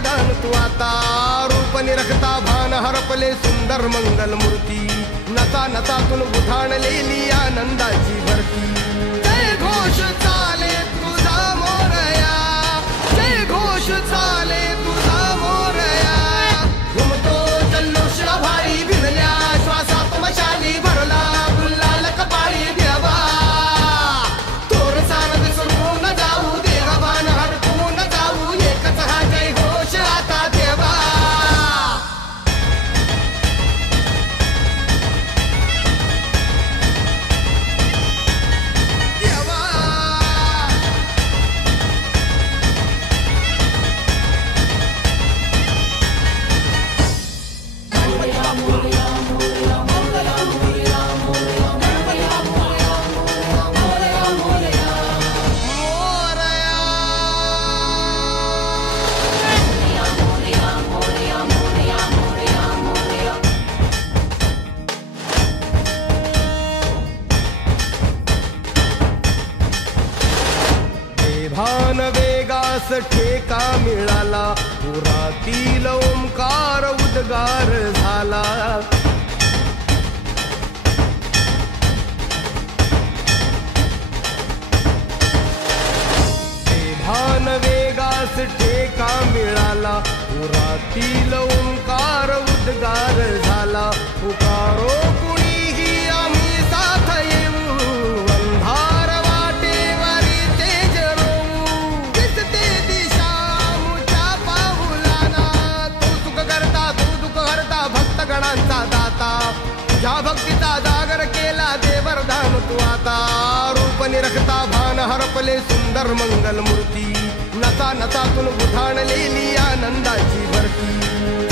देवदान तू आता रूप निरखता भान हरपले सुंदर मंगल मूर्ती नचा नचातून उधाणलेली आनंदाची भरती जय घोष चाले तुझा मोरया जय घोष चाले तुझा मोरया घुमतो जल्लोष भाई भिजल्या श्वासात मशाली भरला गुलाल कपाळी देवा तोर सारद सोडून जाऊ देवान हडकून जाऊ एकच हा जय घोष आता देवा भान वेगास ठेका मिळाला पुरातील ओंकार उद्गार झाला भान वेगास ठेका मिळाला पुरातील ओंकार उद्गार झाला पुकारो कुणीही आम्ही साथ येऊ अंधार वाटेवरी तेज रोवू दिसते दिशा मुच्या पाऊलाना तू सुख करता तू दुःख हरता भक्तगणांचा दाता तुझ्या भक्तीचा जागर केला देवरदान तू आता रूप निरखता भान हरपले सुंदर मंगल मूर्ती नचा नचातून उधाणलेली आनंदाची भरती